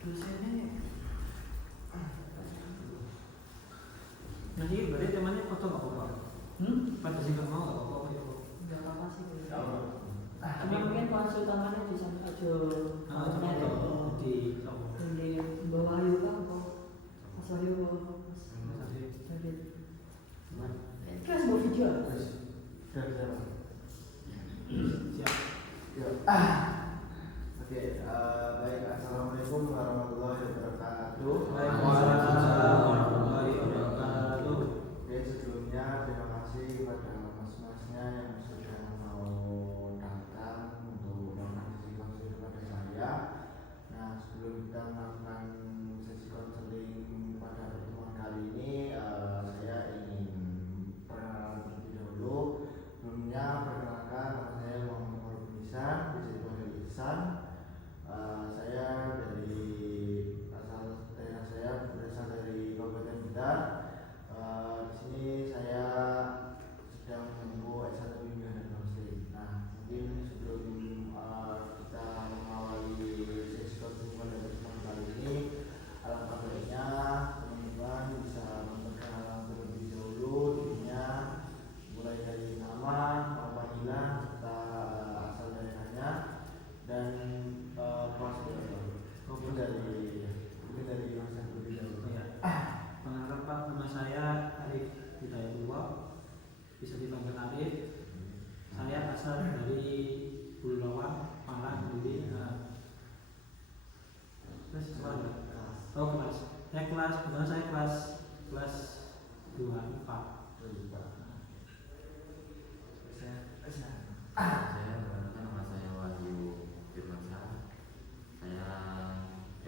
dosennya jadi berarti temannya foto nggak apa-apa? Pada sih nggak mau nggak apa-apa ya? Nggak apa-apa sih. Cuma mungkin konsultannya di sana aja. Di bawah Ayu kan kok Mas Wahyu kok Mas mau video siap. Oke, baik, assalamualaikum warahmatullahi wabarakatuh. Waalaikumsalam warahmatullahi wabarakatuh. Oke, sebelumnya terima kasih kepada mas-masnya yang sudah mau datang untuk melakukan sesi konseling kepada saya. Nah, sebelum kita melakukan sesi konseling pada pertemuan kali ini, saya ingin perkenalan terlebih dahulu. Sebelumnya perkenalkan, nama saya Muhammad Nurul-Nisa, bisa dipanggil Ihsan. Saya dari asal daerah saya berasal dari Kabupaten Blitar. Di sini saya sedang menempuh S1 Bimbingan dan Konseling. Nah, mungkin sebelum kita mengawali sesi konseling pada pertemuan kali ini, alangkah baiknya teman-teman bisa memperkenalkan terlebih dahulu dirinya, mulai dari nama panggilan serta asal daerahnya dan mungkin dari Mas terlebih dahulu. Pengenalkan Pak, nama saya Arif Hidayatullah, bisa dipanggil Arif. Saya asal dari Bulawang, Malang, jadi kelas. Saya kelas 2 IPA. Saya perkenalkan, nama saya Wahyu Firmansyah. Saya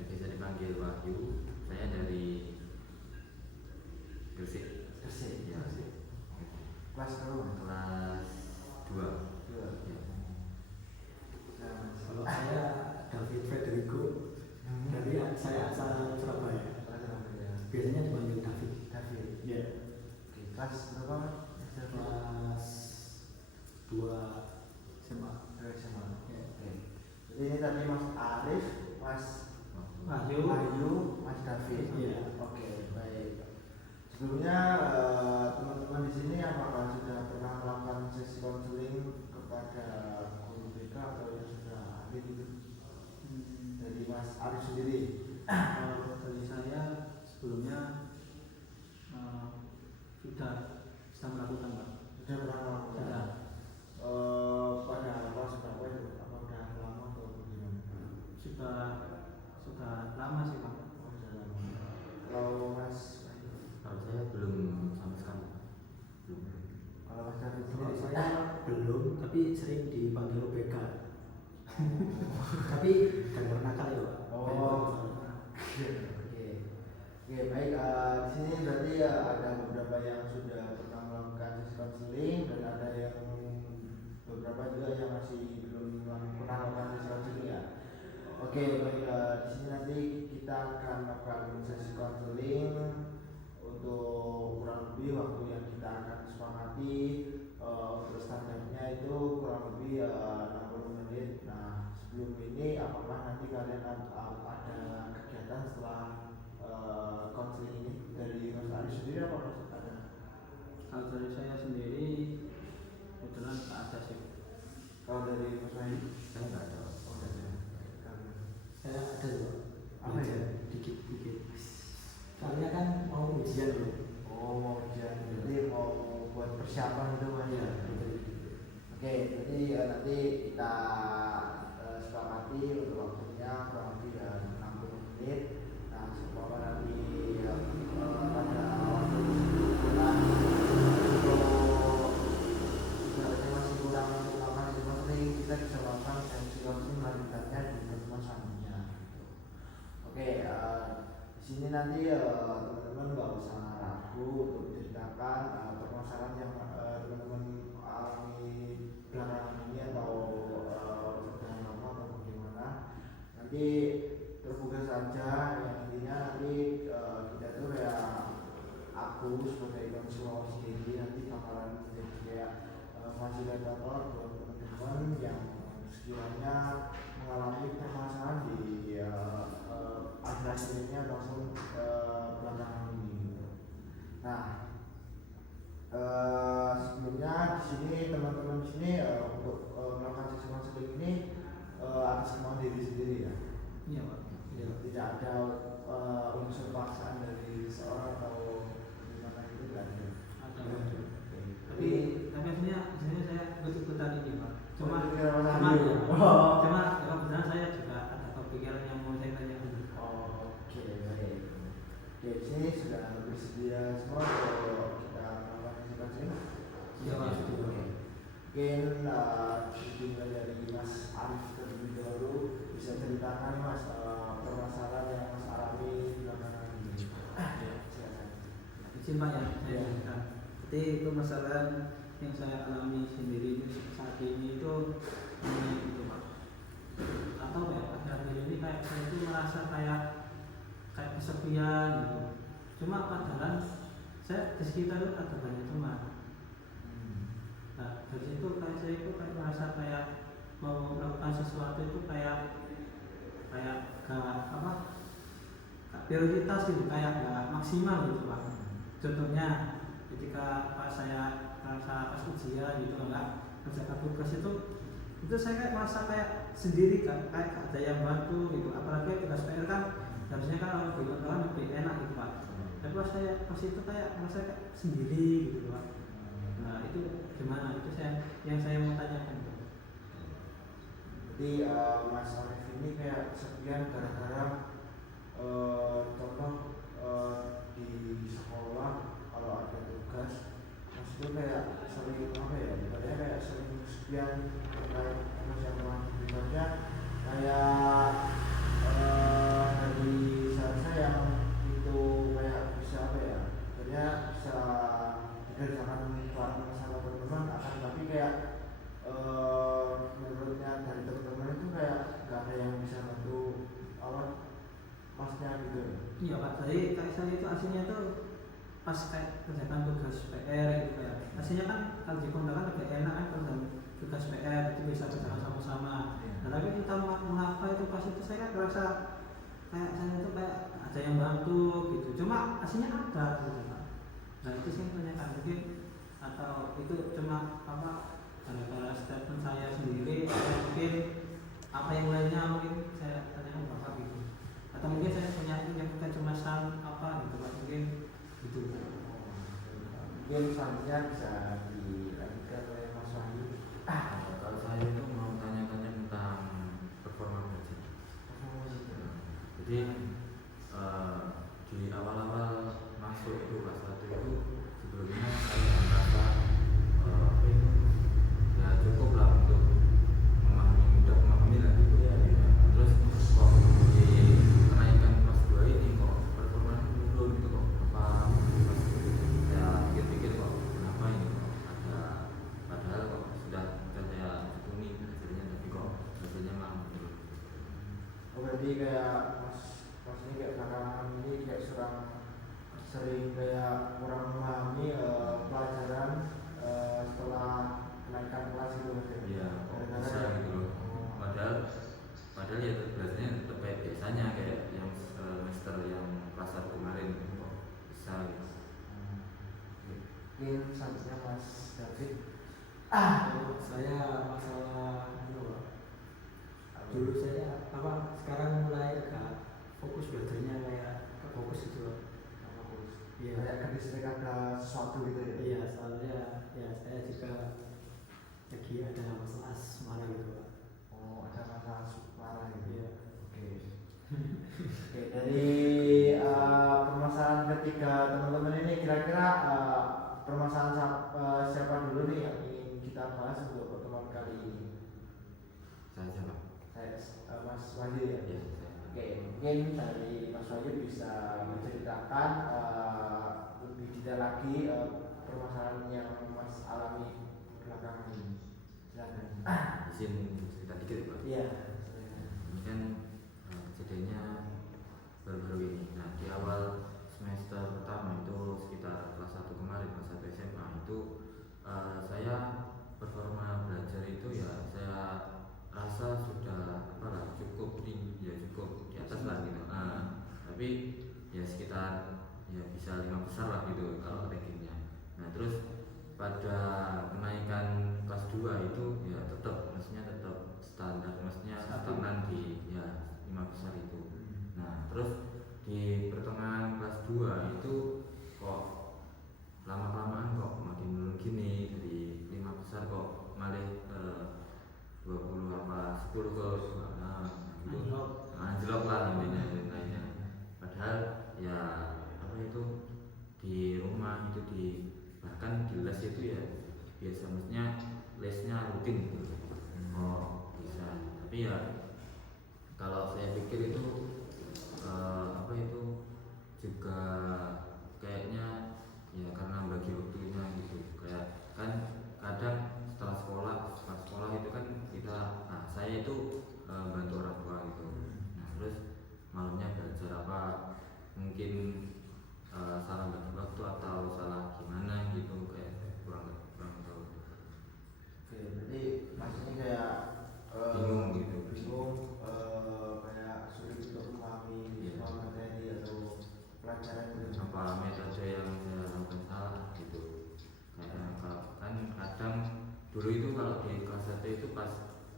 bisa dipanggil Wahyu. Saya dari Gresik. Ya. Kelas berapa? Kelas 2. Ya. Kalau saya David Federico, dari saya asal Surabaya. Biasanya dipanggil David. Ya. Kelas berapa? Kelas 2 SMA. Ya. Jadi ini tadi Mas Arif, Mas Wahyu, Mas David. Iya. Oke, baik. Sebelumnya teman-teman di sini apakah sudah pernah melakukan sesi konseling kepada guru BK atau yang sudah hadir itu? Dari Mas Arif sendiri. Kalau dari saya sebelumnya sudah melakukan Pak. Sudah pernah melakukan? Sudah. Pada kelas berapa itu? Apa udah lama atau bagaimana? Sudah lama sih Pak. Oh, sudah lama. Kalau Mas, Kalau saya belum sama sekali. Belum. kalau Mas David Kalau sendiri? saya belum, tapi sering dipanggil OBK. Tapi gak pernah nakal ya Pak. Oke, baik. Di sini berarti ada beberapa yang sudah pernah melakukan sesi konseling dan ada yang beberapa juga yang masih belum pernah melakukan sesi konseling ya. Oke, baik. Di sini nanti kita akan melakukan sesi konseling untuk kurang lebih waktu yang kita akan sepakati. Untuk standarnya itu kurang lebih 60 menit. Nah, sebelum ini apakah nanti kalian ada kegiatan setelah konseling ini? Dari Mas Arif sendiri apa Mas ada? Kalau dari saya sendiri kebetulan tak ada sih. Kalau dari Mas Wahyu? Saya nggak ada. Oh, ada. Saya ada loh. Apa ya? Dikit-dikit. Soalnya kan mau ujian loh. Oh, mau ujian. Jadi mau buat persiapan itu Mas ya? Oke, jadi nanti kita sepakati untuk waktunya kurang lebih 60 menit. Nah, semoga nanti pada waktu tersebut kita untuk masih kurang lama di konseling, kita bisa melakukan sesi konseling lanjutannya di pertemuan selanjutnya. Oke, di sini nanti teman-teman nggak usah ragu untuk menceritakan permasalahan yang teman-teman alami belakangan ini atau sudah lama atau bagaimana. Nanti terbuka saja, yang intinya nanti kita tuh ya aku sebagai konselor sendiri nanti bakalan menjadi kayak fasilitator buat teman-teman yang sekiranya mengalami permasalahan di akhir-akhirnya langsung belakangan ini gitu. Nah, sebelumnya di sini teman-teman di sini untuk melakukan sesi konseling ini atas kemauan diri sendiri ya. Iya Pak. Iya. Tidak ada unsur paksaan dari seseorang atau gimana gitu tidak ada. Ada. Oke. Tapi akhirnya saya ikut-ikutan ini Pak. Cuma Oh, cuma kebetulan saya juga ada kepikiran yang mau saya tanyakan. Oke, baik. Oke, di sini sudah bersedia semua untuk kita melakukan sesi konseling. Iya Pak. Mungkin dimulai dari Mas Arif terlebih dahulu, bisa ceritakan Mas permasalahan yang Mas alami belakangan ini. Silakan. Izin Pak ya, saya ceritakan. Jadi itu masalah yang saya alami sendiri saat ini itu itu Pak. Atau ya akhir-akhir ini kayak saya itu merasa kayak kesepian gitu. Cuma padahal saya di sekitar itu ada banyak teman. Nah, dari situ kayak saya itu kayak merasa kayak mau melakukan sesuatu itu kayak gak prioritas gitu, kayak gak maksimal gitu Pak. Contohnya ketika pas saya merasa pas ujian gitu enggak kerjakan tugas itu saya kayak merasa kayak sendiri kan, kayak gak ada yang bantu gitu. Apalagi tugas PR kan harusnya kan kalau dilakukan lebih enak gitu Pak. Tapi pas itu kayak merasa kayak sendiri gitu Pak. Nah itu gimana? Itu yang saya mau tanyakan. Jadi Mas Arif ini kayak kesepian gara-gara contoh di sekolah kalau ada tugas, Mas itu kayak sering apa ya? Ibaratnya kayak sering kesepian terkait persiapan tugasnya kayak dari saya yang itu kayak bisa apa ya? Akhirnya bisa dikerjakan masalah teman-teman akan tapi kayak menurutnya dari teman-teman itu kayak gak ada yang bisa bantu masnya gitu. Iya Pak, jadi kayak saya itu aslinya tuh pas kayak kerjakan tugas PR gitu kayak aslinya kan kalau di kondangan lebih enak kan kalau tugas PR itu bisa kerjakan sama-sama. Nah tapi kita mengapa itu pas itu saya kan merasa kayak saya itu kayak ada yang bantu gitu. Cuma aslinya ada gitu Pak. Nah itu saya tanyakan mungkin atau itu cuma apa gara-gara statement saya sendiri atau mungkin apa yang lainnya mungkin saya tanyakan Bapak gitu. Atau mungkin saya punya kecemasan apa gitu Pak, mungkin gitu. Mungkin selanjutnya bisa dilanjutkan oleh Mas Wahyu. Kalau saya itu mau tanya-tanya tentang performa belajar. Jadi di awal-awal masuk itu kelas 1 itu sebelumnya saya merasa ya cukup lah untuk mudah memahami lah gitu. Terus kok di kenaikan kelas 2 ini kok performa menurun gitu kok apa saya pikir-pikir kok kenapa ini kok ada padahal kok sudah saya tekuni belajarnya tapi kok belajarnya malah menurun. Oh berarti kayak Mas ini kayak belakangan ini kayak sering kayak kurang memahami pelajaran setelah kenaikan kelas gitu Mas ya? Iya, kok bisa gitu loh. Padahal ya belajarnya tetap kayak biasanya kayak yang semester yang kelas 1 kemarin kok bisa gitu. Mungkin selanjutnya Mas David. Saya masalah dulu saya sekarang mulai agak fokus belajarnya kayak fokus itu. Iya. Kayak ke distrik ada sesuatu gitu ya? Iya, soalnya ya saya juga lagi ada masalah asmara gitu Pak. Oh ada masalah asmara gitu. Iya. Oke. Oke, dari permasalahan ketiga teman-teman ini kira-kira permasalahan siapa dulu nih yang ingin kita bahas untuk pertemuan kali ini? Saya siapa? Saya Mas Wahyu ya. Ya, saya. Oke, mungkin dari Mas Wahyu bisa menceritakan lebih detail lagi permasalahan yang Mas alami belakangan ini. Silakan. Izin cerita dikit ya Pak. Iya. Ini kan kejadiannya baru-baru ini. Nah di awal semester pertama itu sekitar kelas 1 kemarin, kelas 1 SMA itu saya performa belajar itu ya saya rasa sudah cukup tinggi ya cukup di atas lah gitu. tapi ya sekitar ya bisa 5 besar lah gitu kalau rankingnya. Nah terus pada kenaikan kelas 2 itu ya tetap standar, maksudnya stagnan di ya 5 besar itu. Nah terus di pertengahan kelas 2 itu kok lama-kelamaan kok makin menurun gini, dari 5 besar kok malah ke 20 apa 10 ke gitu. Anjlok lah intinya. Padahal ya apa itu di rumah itu bahkan di les itu ya biasa, maksudnya lesnya rutin gitu. Oh bisa, tapi ya kalau saya pikir itu apa itu juga kayaknya ya karena bagi waktunya gitu. Kayak kan kadang setelah sekolah itu kan kita, nah saya itu bantu orang tua gitu. Nah terus malamnya belajar apa, mungkin salah bagi waktu atau salah gimana gitu, kayak kurang tahu. Oke, berarti maksudnya kayak Bingung gitu. kayak sulit untuk memahami soal materi atau pelajaran gitu. Apa metode yang saya lakukan salah gitu. Kayak kan kadang dulu itu kalau di kelas 1 itu pas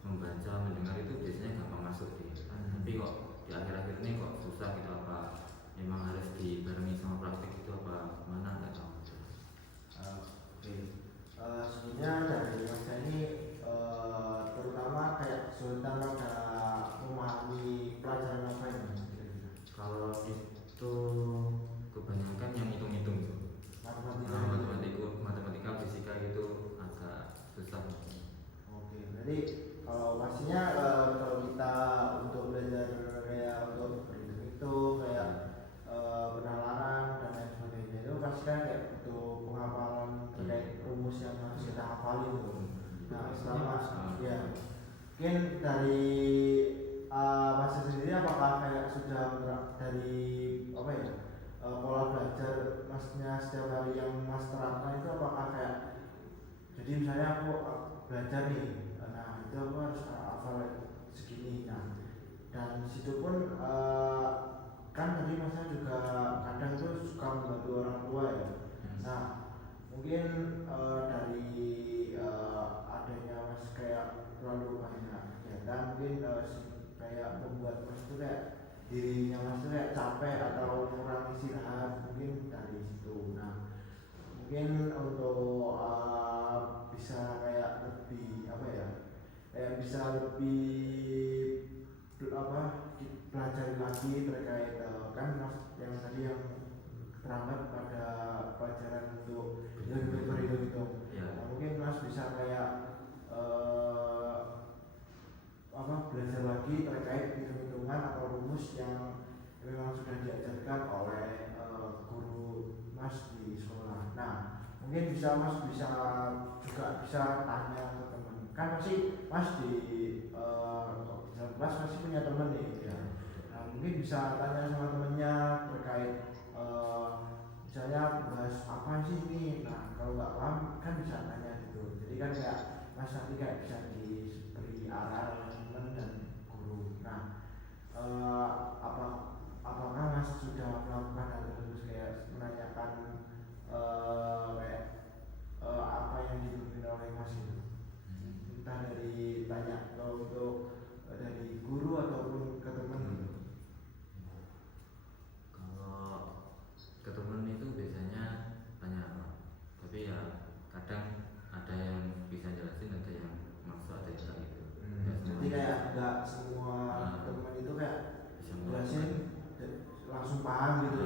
membaca mendengar itu biasanya gampang masuk gitu. Tapi kok di akhir-akhir ini kok susah gitu, apa memang harus dibarengi sama praktik itu apa mana nggak tahu. Oke, sebenarnya dari masa ini terutama kayak kesulitan pada memahami pelajaran apa ini kira-kira? Kalau itu kebanyakan yang hitung-hitung tuh. Matematika, fisika itu agak susah. Oke, berarti kalau pastinya kalau kita untuk belajar kayak untuk berhitung kayak penalaran dan lain sebagainya itu pasti kan kayak butuh penghafalan terkait rumus yang harus kita hafalin tuh. Nah, selama ya mungkin dari Mas sendiri apakah kayak sudah dari apa ya pola belajar Masnya setiap hari yang Mas terapkan itu apakah kayak, jadi misalnya aku belajar nih, nah itu aku harus hafal segini, nah dan situ pun kan tadi Masnya juga kadang itu suka membantu orang tua ya. Nah mungkin dari adanya Mas kayak terlalu banyak kegiatan, mungkin kayak membuat Mas itu kayak dirinya Mas itu kayak capek atau kurang istirahat, mungkin dari situ. Nah mungkin untuk bisa kayak lebih apa ya, kayak bisa lebih pelajari lagi terkait kan Mas yang tadi yang terangkat pada pelajaran untuk berhitung. Nah, mungkin Mas bisa kayak belajar lagi terkait hitung-hitungan atau rumus yang memang sudah diajarkan oleh guru Mas di sekolah. Nah mungkin bisa Mas juga bisa tanya ke teman, kan pasti Mas di dalam kelas pasti punya teman nih ya. Nah mungkin bisa tanya sama temennya terkait misalnya bahas apa sih ini. Nah kalau nggak paham kan bisa tanya gitu, jadi kan kayak Mas nanti kayak bisa diberi arahan oleh teman dan guru. Nah apakah Mas sudah melakukan hal tersebut, kayak menanyakan apa yang dipimpin oleh Mas itu, entah dari tanya untuk dari guru ataupun ke teman gitu. Kalau ke temen itu biasanya tanya apa, tapi ya kadang ada yang bisa jelasin, ada yang maksa, ada yang enggak gitu. Jadi kayak nggak semua teman itu kayak Bisa jelasin langsung paham gitu.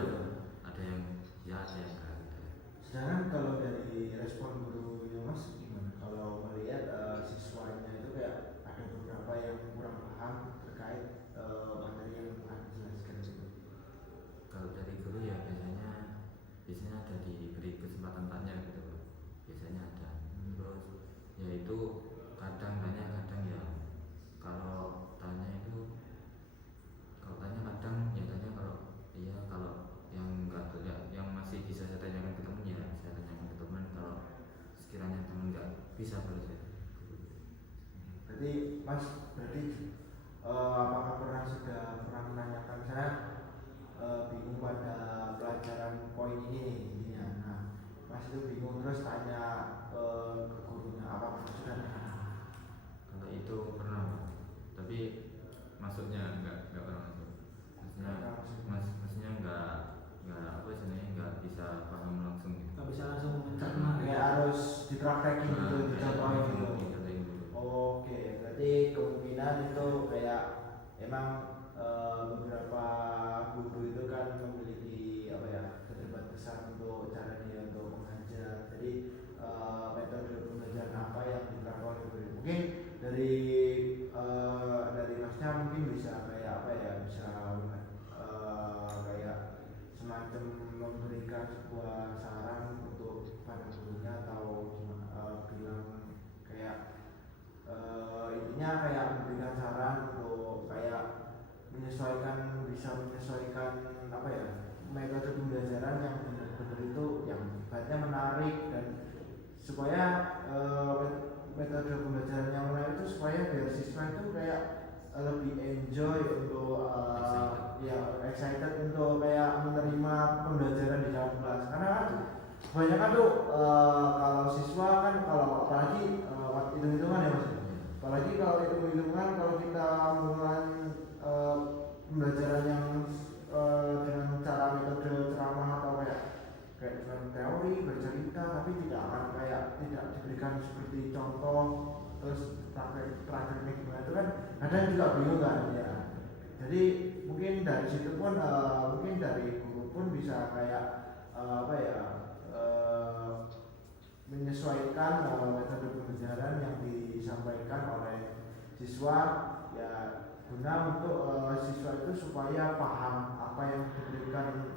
Ada yang ya, ada yang enggak gitu. Sedangkan kalau dari respon gurunya Mas gimana? Kalau melihat siswanya itu kayak ada beberapa yang kurang paham terkait materi yang pernah dijelaskan gitu. Kalau dari guru ya biasanya ada diberi kesempatan tanya gitu, biasanya ada. Terus ya itu kadang tanya, kadang ya kalau tanya kadang ya tanya, kalau iya, kalau yang enggak, yang masih bisa saya tanyakan ke temen ya saya tanyakan ke temen. Kalau sekiranya temen gini ya. Nah, Mas itu bingung terus tanya ke gurunya apa maksudnya. Kalau itu pernah Pak. Tapi maksudnya enggak pernah masuk. Maksudnya enggak apa sebenarnya enggak bisa paham langsung gitu. Nggak bisa langsung mencerna. Kayak harus dipraktekin gitu, dicontohin gitu. Dicontohin dulu. Oke, berarti kemungkinan itu kayak emang beberapa guru itu kan memiliki apa ya keterbatasan untuk cara dia untuk mengajar. Jadi metode pembelajaran apa yang diterapkan oleh guru. Mungkin dari masnya mungkin bisa kayak apa ya, bisa kayak semacam memberikan sebuah saran untuk pada gurunya atau bilang kayak intinya kayak memberikan saran untuk kayak bisa menyesuaikan apa ya metode pembelajaran yang benar-benar itu yang sifatnya menarik dan supaya metode pembelajaran yang menarik itu supaya biar siswa itu kayak lebih enjoy untuk ya excited untuk kayak menerima pembelajaran di dalam kelas karena kan kebanyakan tuh kalau siswa kan kalau apalagi hitung-hitungan ya mas, apalagi kalau hitung-hitungan kalau kita mulai pembelajaran yang dengan cara metode ceramah atau kayak dengan teori bercerita tapi tidak diberikan seperti contoh terus prakteknya gimana itu kan kadang juga bingung kan ya. Jadi mungkin dari situ pun mungkin dari guru pun bisa kayak apa ya menyesuaikan metode pembelajaran yang disampaikan oleh siswa ya guna untuk siswa itu supaya paham apa yang diberikan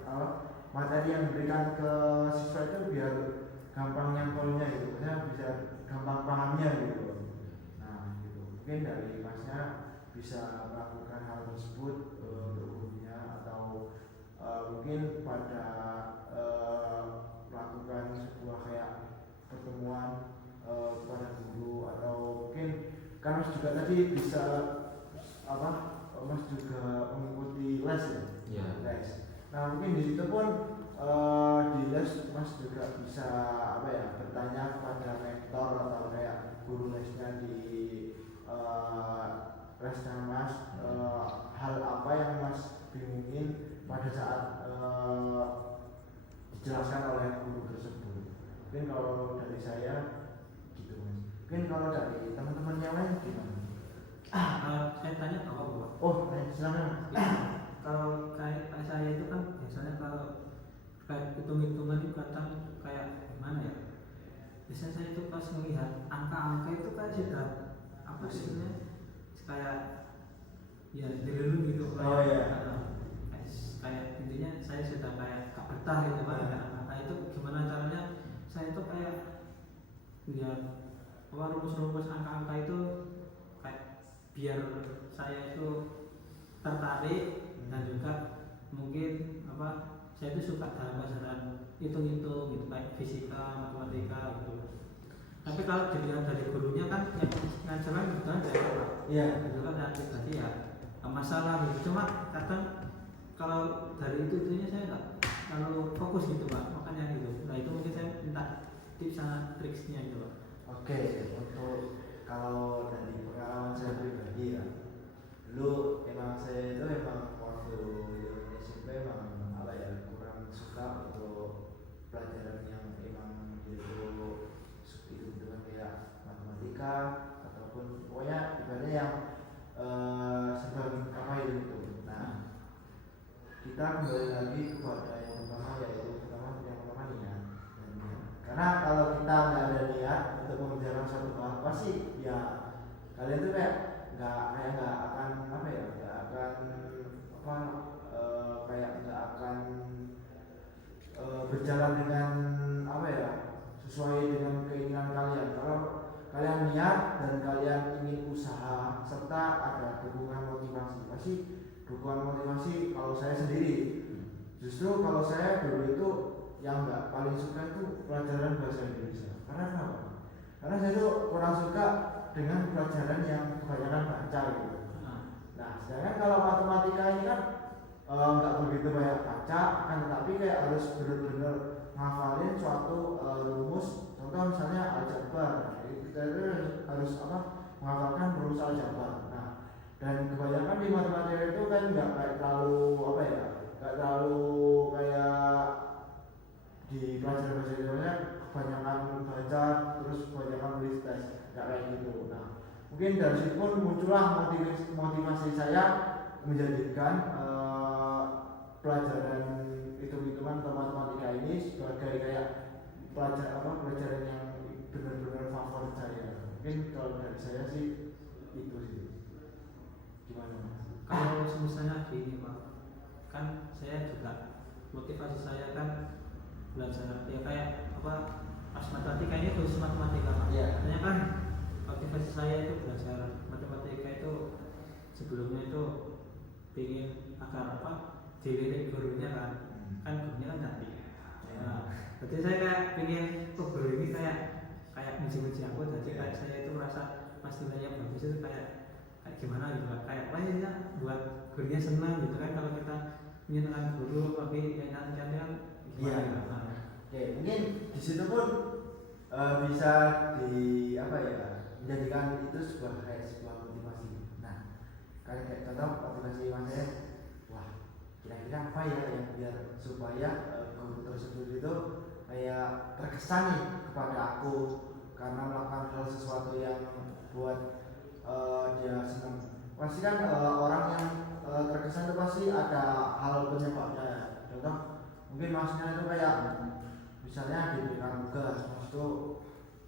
materi yang diberikan ke siswa itu biar gampang nyantolnya gitu, maksudnya bisa gampang pahamnya gitu. Nah gitu mungkin dari masnya bisa melakukan hal tersebut untuk gurunya atau mungkin pada melakukan sebuah kayak pertemuan pada guru atau mungkin kan mas juga tadi bisa apa mas juga mengikuti les ya? Iya. Les. Nah mungkin di situ pun di les mas juga bisa apa ya bertanya kepada mentor atau kayak guru lesnya di lesnya mas hal apa yang mas bingungin pada saat dijelaskan oleh guru tersebut. Mungkin kalau dari saya gitu mas. Mungkin kalau dari teman-teman yang lain gimana? Saya tanya apa Pak? Oh, silakan. Kalau kayak saya itu kan biasanya kalau kayak hitung-hitungan itu kadang kayak gimana ya? Biasanya saya itu pas melihat angka-angka itu kayak sudah apa sih sebenarnya kayak ya dulu gitu. Oh iya. Kayak intinya saya sudah kayak gak betah gitu Pak. Angka itu gimana caranya? Saya itu kayak ya rumus-rumus angka-angka itu biar saya itu tertarik dan juga mungkin apa saya itu suka dalam pelajaran hitung-hitung gitu kayak fisika, matematika gitu. Tapi kalau dilihat dari gurunya kan yang ngajaran gitu aja Pak. Iya. Itu kan yang tadi ya masalah gitu. Cuma kadang kalau dari itunya saya nggak terlalu fokus gitu Pak. Makanya gitu. Nah itu mungkin saya minta tips sama triksnya gitu Pak. Oke, untuk kalau dari pengalaman saya pribadi ya, dulu emang saya itu emang waktu SMP emang apa ya kurang suka untuk pelajaran yang emang itu kayak matematika ataupun pokoknya ibaratnya yang serba apa itu. Nah, kita kembali lagi kepada yang pertama yaitu yang pertama niat. Karena kalau kita nggak ada niat untuk mengerjakan suatu hal pasti ya kalian tuh kayak nggak akan apa ya nggak akan apa kayak nggak akan berjalan dengan apa ya sesuai dengan keinginan kalian. Kalau kalian niat dan kalian ingin usaha serta ada dukungan motivasi pasti dukungan motivasi. Kalau saya sendiri justru kalau saya dulu itu yang nggak paling suka itu pelajaran bahasa Indonesia. Karena kenapa? Karena saya itu kurang suka dengan pelajaran yang kebanyakan baca gitu. Nah, sedangkan kalau matematika ini kan nggak begitu banyak baca baca, kan tetapi kayak harus benar-benar ngafalin suatu rumus. Contoh misalnya aljabar, kita itu harus apa, menghafalkan rumus aljabar. Nah, dan kebanyakan di matematika itu kan nggak kayak terlalu apa ya, nggak terlalu kayak di pelajaran-pelajarannya kebanyakan baca terus kebanyakan tulis tes, nggak kayak gitu. Nah, mungkin dari situ pun muncullah motivasi saya menjadikan pelajaran hitung-hitungan atau matematika ini sebagai kayak pelajaran yang benar-benar favorit saya. Mungkin kalau dari saya sih itu sih. Gimana Mas? Kalau misalnya gini Pak, kan saya juga motivasi saya kan belajar ya kayak apa, pas matematika ini khusus matematika Pak. Iya. Artinya kan motivasi saya itu belajar matematika itu sebelumnya itu ingin agar apa, dilirik gurunya kan gurunya kan nanti. Nah, berarti saya kayak pengen guru ini kayak muji-muji aku, jadi kayak saya itu merasa pas nilainya bagus itu kayak gimana gitu Pak, kayak wah ya buat gurunya senang gitu kan, kalau kita menyenangkan guru tapi yang nanti-nanti kan gimana gitu. Oke, mungkin di situ pun bisa di apa ya, menjadikan itu sebuah motivasi. Nah, kayak contoh motivasi Mas saya, wah kira-kira apa ya yang biar supaya guru tersebut itu kayak terkesan nih kepada aku karena melakukan hal sesuatu yang buat dia senang. Pasti kan orang yang terkesan itu pasti ada hal penyebabnya ya. Contoh mungkin Masnya itu kayak misalnya diberikan tugas, Mas itu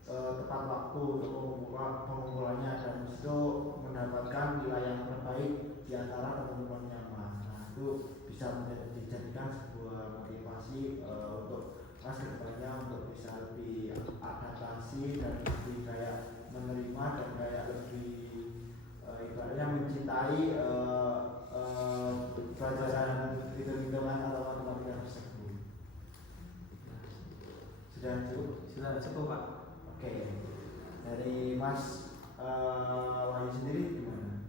tepat waktu untuk pengumpulannya dan Mas itu mendapatkan nilai yang terbaik di antara teman-temannya Mas. Nah, itu bisa dijadikan sebuah motivasi untuk Mas kedepannya untuk bisa lebih adaptasi dan lebih kayak menerima dan kayak lebih ibaratnya mencintai pelajaran hitung-hitungan atau matematika tersebut. Sudah cukup? Sudah cukup Pak. Oke. Dari Mas Wahyu sendiri gimana?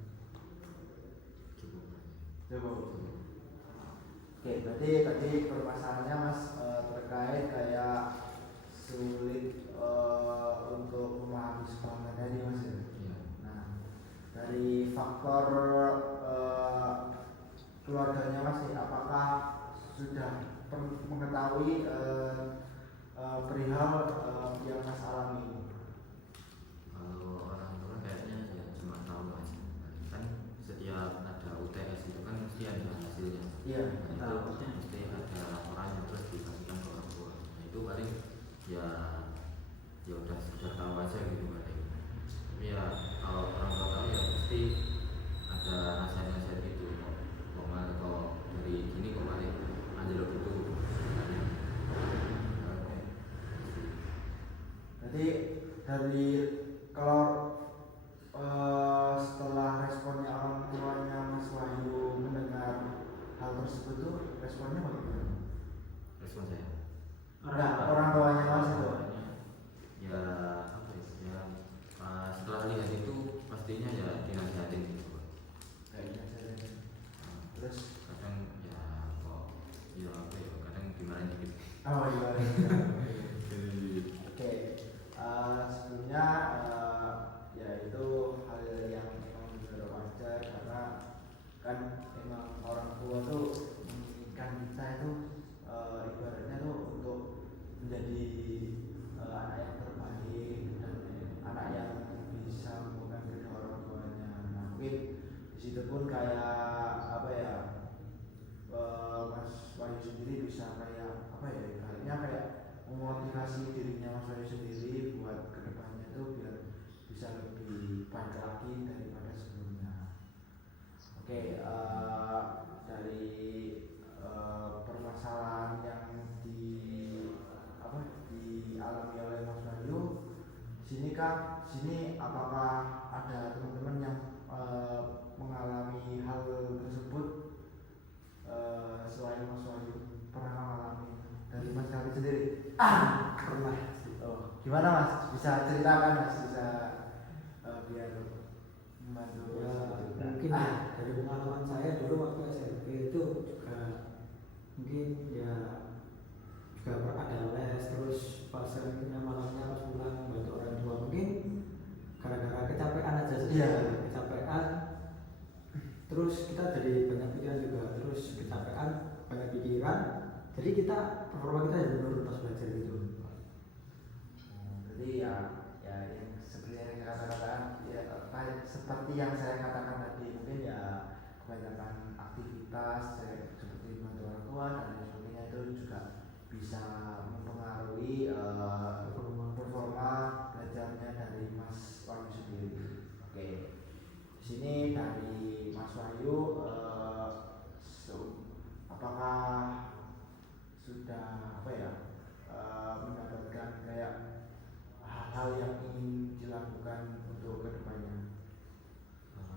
Cukup. Oke, berarti tadi permasalahannya Mas terkait kayak sulit untuk memahami sebuah materi Mas ya. Nah, dari faktor keluarganya Mas nih, apakah sudah mengetahui perihal yang Mas alami ini? Kalau orang tua kayaknya ya cuma tahu aja, kan setiap ada UTS itu kan mesti ada hasilnya. Iya. Nah, itu mesti ada laporannya terus dikasihkan ke orang tua. Nah, itu paling ya udah sudah tahu aja gitu paling. Tapi ya kalau orang tua tahu ya pasti ada nasihat-nasihat gitu. Kok malah kok dari gini kok malah anjlok gitu. Jadi dari kalau setelah responnya orang tuanya Mas Wahyu mendengar hal tersebut tuh responnya bagaimana? Respon saya. Orang tuanya Mas itu. Ya apa ya? Setelah lihat itu pastinya ya dinasihatin gitu. Kayaknya saya. Terus Kadang ya kok ya apa ya? Kadang dimarahin dikit. oh iya. Oke. Sebelumnya ya itu hal yang memang benar wajar karena kan memang orang tua tuh menginginkan kita itu ibaratnya tuh untuk menjadi anak yang terbaik dan anak yang bisa menemukan kedua orang tuanya. Nah, mungkin di situ pun kayak apa ya, Mas Wahyu sendiri bisa kayak apa ya, ibaratnya kayak memotivasi dirinya Mas Wahyu sendiri buat kedepannya itu biar bisa lebih baik lagi daripada sebelumnya. Oke, dari permasalahan yang dialami oleh Mas Wahyu, sini apakah ada teman-teman yang mengalami hal tersebut selain Mas Wahyu pernah mengalami? Dari Mas Kali sendiri? Pernah. Oh, gimana Mas? Bisa ceritakan Mas, bisa biar membantu. Ya, mungkin ya, dari pengalaman saya dulu waktu SMP itu juga mungkin mungkin ya juga ada les, terus pas seringnya malamnya pas pulang bantu orang tua, mungkin gara-gara kecapean aja sih. Iya. Kecapean, terus kita jadi banyak pikiran juga, terus kecapean, banyak pikiran, jadi kita performa kita jadi menurun pas belajar gitu. Jadi ya yang seperti yang saya katakan ya seperti yang saya katakan tadi, mungkin ya kebanyakan aktivitas seperti bantu orang tua dan lain sebagainya itu juga bisa mempengaruhi performa belajarnya dari Mas Wahyu sendiri. Oke, di sini dari Mas Wahyu apakah sudah mendapatkan kayak hal-hal yang ingin dilakukan untuk kedepannya?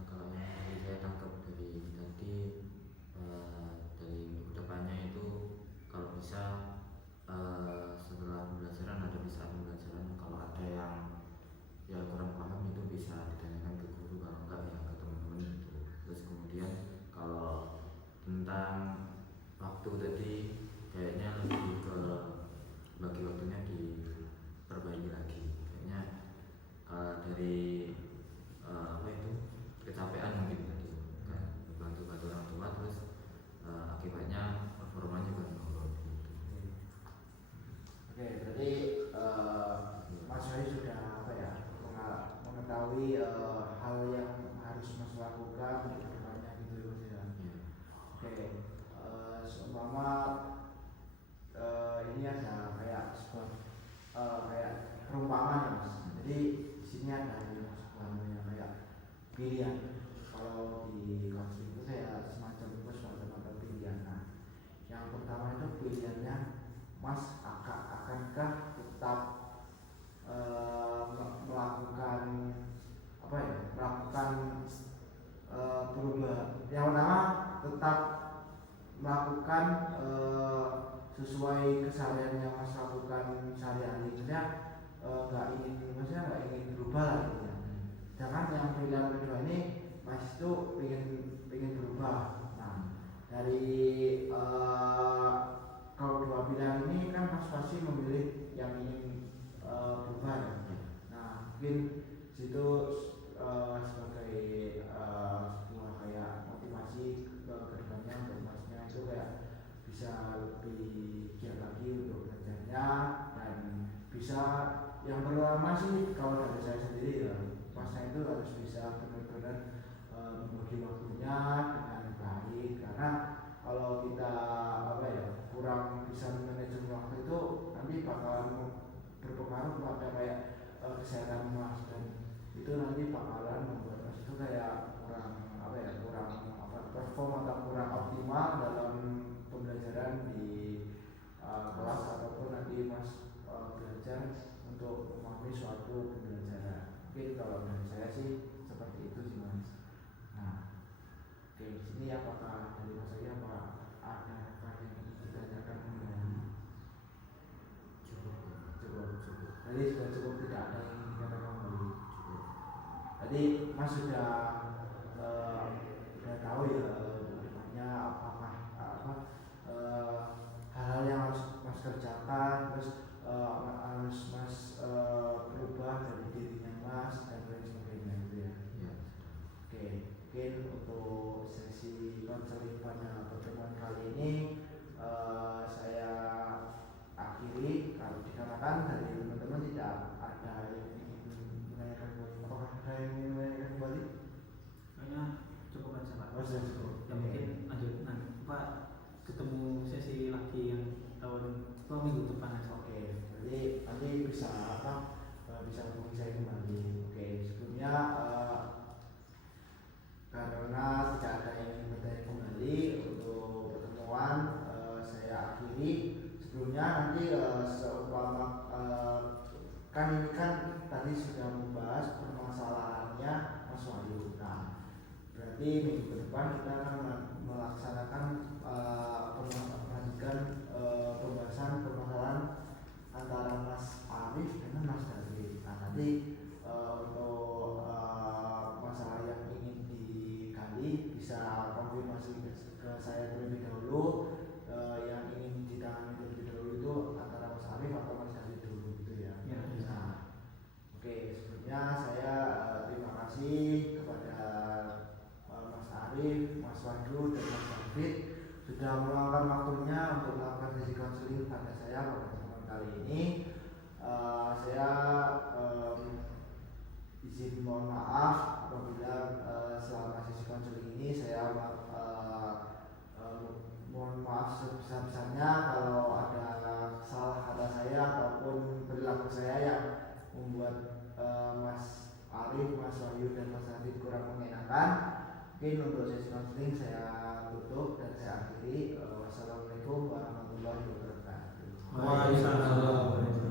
Kalau yang saya tangkap dari tadi dari minggu depannya itu kalau bisa setelah pembelajaran ada bisa pembelajaran, kalau ada yang ya kurang paham itu bisa ditanyakan ke guru, kalau enggak ya ke teman-teman gitu. Terus kemudian kalau tentang waktu tadi kayaknya lebih ke bagi waktunya diperbaiki lagi kayaknya dari kecapean mungkin tadi bantu orang tua, terus akibatnya performanya juga menurun gitu. Oke, berarti Mas Wahyu sudah mengetahui hal yang harus Mas lakukan untuk kedepannya gitu ya Mas ya. Oke, seumpama ini ada kayak sebuah kayak perumpamaan ya Mas. Jadi di sini ada sebuah kayak pilihan. Kalau di kelas itu saya semacam pilihan. Nah, yang pertama itu pilihannya Mas akankah tetap melakukan perubahan. Yang pertama tetap melakukan sesuai keseharian yang Mas lakukan sehari-hari, maksudnya nggak ingin berubah lah gitu ya. Jangan yang pilihan kedua ini Mas itu ingin berubah. Nah, dari kalau dua pilihan ini kan Mas pasti memilih yang ingin berubah ya. Nah, mungkin situ sebagai sebuah kayak motivasi ke depannya untuk Masnya itu kayak bisa lebih giat lagi untuk belajarnya, dan bisa yang pertama sih kalau dari saya sendiri ya, Masnya itu harus bisa benar-benar membagi waktunya dengan baik, karena kalau kita kurang bisa manajemen waktu itu nanti bakalan berpengaruh pada kayak kesehatan Mas, dan itu nanti bakalan membuat Mas itu kayak kurang perform atau kurang optimal dalam pembelajaran di kelas ataupun nanti Mas belajar untuk memahami suatu pembelajaran. Mungkin kalau dari saya sih seperti itu sih Mas. Nah, oke, sini apakah dari Mas saya apa ada yang ingin ditanyakan? Cukup. Jadi sudah cukup, tidak ada yang ingin dikatakan lagi. Tadi Mas sudah tahu ya depannya apakah hal-hal yang harus Mas kerjakan, terus harus Mas berubah dari dirinya Mas dan lain sebagainya gitu ya. Oke, mungkin untuk sesi konseling pada pertemuan kali ini saya akhiri, kalau dikarenakan dari teman-teman tidak ada yang ingin menanyakan kembali. Apakah ada yang ingin menanyakan kembali? Kayaknya cukup aja Pak. Oh, sudah cukup. Ya mungkin lanjut Pak, ketemu sesi lagi yang minggu depan aja. Oke, jadi nanti bisa bisa hubungi saya kembali. Oke, sebelumnya karena tidak ada yang ingin bertanya kembali untuk pertemuan, saya akhiri. Sebelumnya nanti seumpama kan ini kan tadi sudah membahas permasalahannya Mas Wahyu. Nah, berarti minggu depan kita akan melaksanakan melanjutkan pembahasan permasalahan antara Mas Arif dengan Mas Darwin. Nah, nanti untuk masalah yang ingin digali bisa konfirmasi ke saya terlebih dahulu, yang ingin Wahyu dan Mas David sudah meluangkan waktunya untuk melakukan sesi konseling pada saya pada pertemuan kali ini. Saya izin mohon maaf apabila selama sesi konseling ini saya mohon maaf sebesar-besarnya kalau ada salah kata saya ataupun perilaku saya yang membuat Mas Arif, Mas Wahyu dan Mas David kurang mengenakan. Mungkin untuk sesi konseling saya tutup dan saya akhiri. Wassalamualaikum warahmatullahi wabarakatuh. Waalaikumsalam.